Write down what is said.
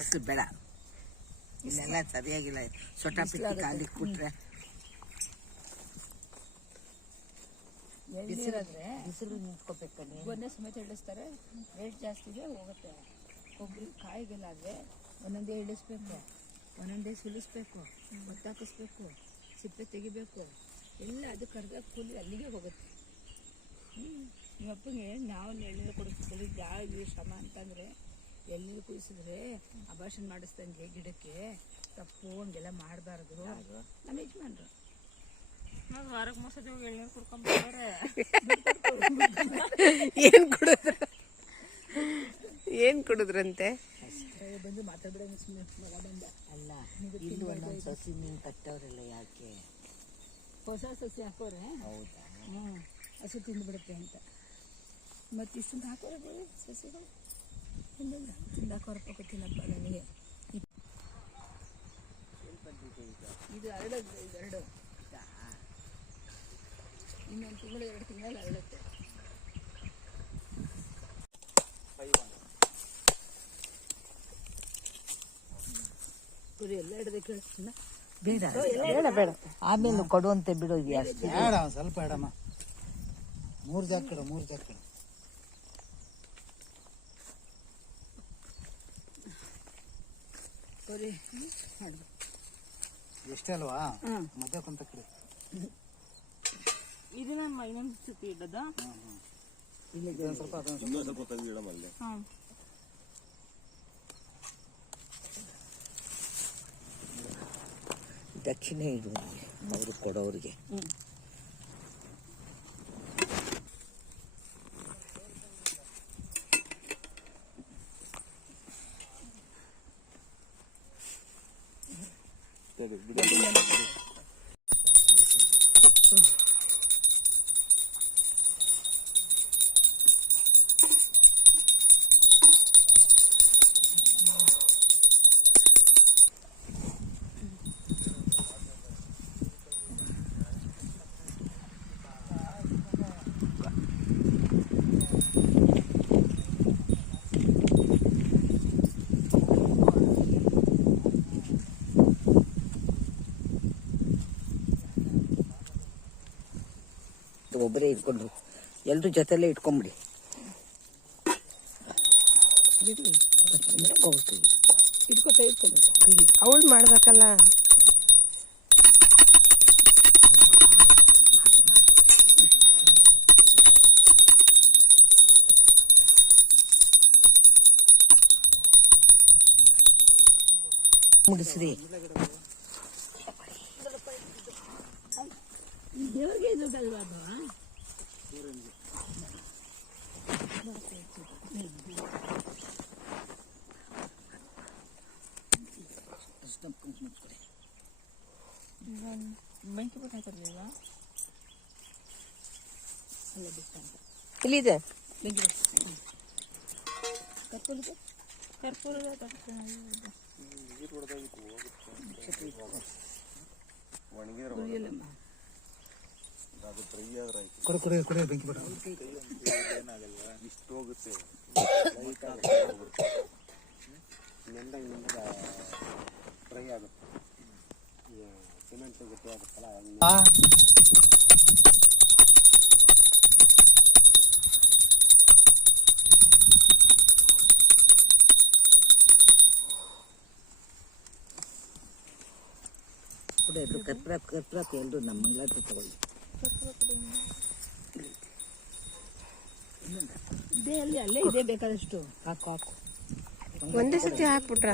ಬಿಸಿಲು ಬೇಡ. ಇಲ್ಲೆಲ್ಲ ಸರಿಯಾಗಿಲ್ಲ. ಸೊಟ್ಟ ಪಿಟ್ಟಿ ಕಾಲಿಗೆ ಕುಟ್ರೆ. ಬಿಸಿಲಾದ್ರೆ ಬಿಸಿಲು ನಿಂತ್ಕೋಬೇಕು ಗೊನೆ ಸಮೇತ ಇಳಿಸ್ತಾರೆ ರೇಟ್ ಜಾಸ್ತಿಗೆ ಹೋಗುತ್ತೆ. ಕೊಬ್ಬರಿ ಕಾಯಿಗೆಲ್ಲಾದರೆ ಒಂದೊಂದೇ ಇಳಿಸ್ಬೇಕು. ಒಂದೊಂದೇ ಸುಲಿಸ್ಬೇಕು. ಒತ್ತಾಕಿಸ್ಬೇಕು. ಸಿಪ್ಪೆ ತೆಗಿಬೇಕು. ಎಲ್ಲ ಅದು ಕರ್ದ ಕೂಲಿ ಅಲ್ಲಿಗೆ ಹೋಗುತ್ತೆ. ಹ್ಞೂ ನಿಮ್ಮಪ್ಪಗೆ ನಾವು ಹೇಳಿದ್ರೆ ಕೊಡಿಸ್ತೀವಿ ಯಾವ ಶ್ರಮ ಅಂತಂದರೆ ಎಳ್ನೀರು ಕುದಿಸಿದ್ರೆ ಅಭಾಷಣ ಮಾಡಿಸ್ದಂಗೆ ಗಿಡಕ್ಕೆ ತಪ್ಪು ಹಂಗೆಲ್ಲ ಮಾಡಬಾರ್ದು. ನಮ್ಮ ಯಜಮಾನ್ರು. ಹೊರಗೆ ಮೋಸದ ಎಳ್ನೀರು ಕುಡ್ಕೊಂಡ್ಬರ್ತಾರೆ ಏನ್ ಕುಡಿದ್ರು? ಏನ್ ಕುಡಿದ್ರಂತೆ? ಬಂದು ಬಂದ ಅಲ್ಲ ಇಲ್ಲಿ ಒಂದೊಂದು ಸಸಿ ನೀವು ಕಟ್ಟವ್ರಲ್ಲ ಯಾಕೆ? ಹೊಸ ಸಸಿ ಹಾಕೋರೆ? ಹೌದಾ? ಹ್ಞೂ ಹಸು ತಿಂದುಬಿಡುತ್ತೆ ಅಂತ. ಮತ್ತು ಇಷ್ಟೊಂದು ಹಾಕೋರೆ ಬೇರೆ ಸಸಿಗಳು? ತಿಂದಿಲ್ಲ ತಿಂದಾಕೋರಪ್ಪ ಗೊತ್ತಿಲ್ಲಪ್ಪ ನನಗೆ. ಇದು ಹರಡೋದು ಇದು ಎರಡು. ಇನ್ನೊಂದು ತಿಂಗಳು ಎರಡು ತಿಂಗಳಲ್ಲಿ ಅರಳುತ್ತೆ. ಗುರಿ ಎಲ್ಲ ಹಿಡ್ದು ಕೇಳಿಸ್ತಿಲ್ಲ ಬೇಡ ಬೇಡ ಬೇಡ. ಆಮೇಲೆ ಕೊಡುವಂತೆ ಬಿಡು ಇದು ಬೇಡ ಸ್ವಲ್ಪ ಇಡಮ್ಮ. ಮೂರು ಜಾಕಿಡು ಮೂರು ಜಾಕಿಡು ಮಾಡಿದ್ರು ಎಷ್ಟೇ ಅಲ್ವಾ? ಮಧ್ಯ ಕುಂತ ಕಡೆ. ಇದು ಇನ್ನೊಂದು ಸುತ್ತಿ ಇಡದ ಇದೊಂದ್ ಸ್ವಲ್ಪ ಅದೊಂದ್ ಸ್ವಲ್ಪ ಹಾಂ ದಕ್ಷಿಣ ಇಡುವ ಅವರು ಕೊಡೋರಿಗೆ. Dari. ಒಬ್ಬರೇ ಇಟ್ಕೊಂಡ್ರು. ಎಲ್ರು ಜೊತೆಲೇ ಇಟ್ಕೊಂಬಿಡಿ. ಇಟ್ಕೊತ ಅವಳು ಮಾಡ್ಬೇಕಲ್ಲ. ಇದು ದೇವ್ರಿಗೆ ಇದ್ದಲ್ವಾ ಅದು ಬೆಂಕಿ ಬಿಟ್ಟು ಹಾಕಿರ್ಲಿಲ್ಲ ಇಲ್ಲಿದೆ ಕರ್ಕೊಳಿದೆ ಕರ್ಪೂರದ ಗುರಿಯಲ್ಲಮ್ಮ ಕೊಡು ಕೊಡಿ ಕೊಡಿ ಬೆಂಕಿ ಬಿಡ ಆ, ಕೂಡ ಎಲ್ರು ಕರ್ಪೂರ ಕರ್ಪೂರ ಎಲ್ರು ನಮ್ಮ ಮಂಗಳಾರತಿ ತಗೊಳ್ಳಿ ಇದೇ ಅಲ್ಲಿ ಅಲ್ಲೇ ಇದೆ ಬೇಕಾದಷ್ಟು. ಹಾಕು ಹಾಕು. ಒಂದೇ ಸತಿ ಹಾಕ್ಬಿಟ್ರ?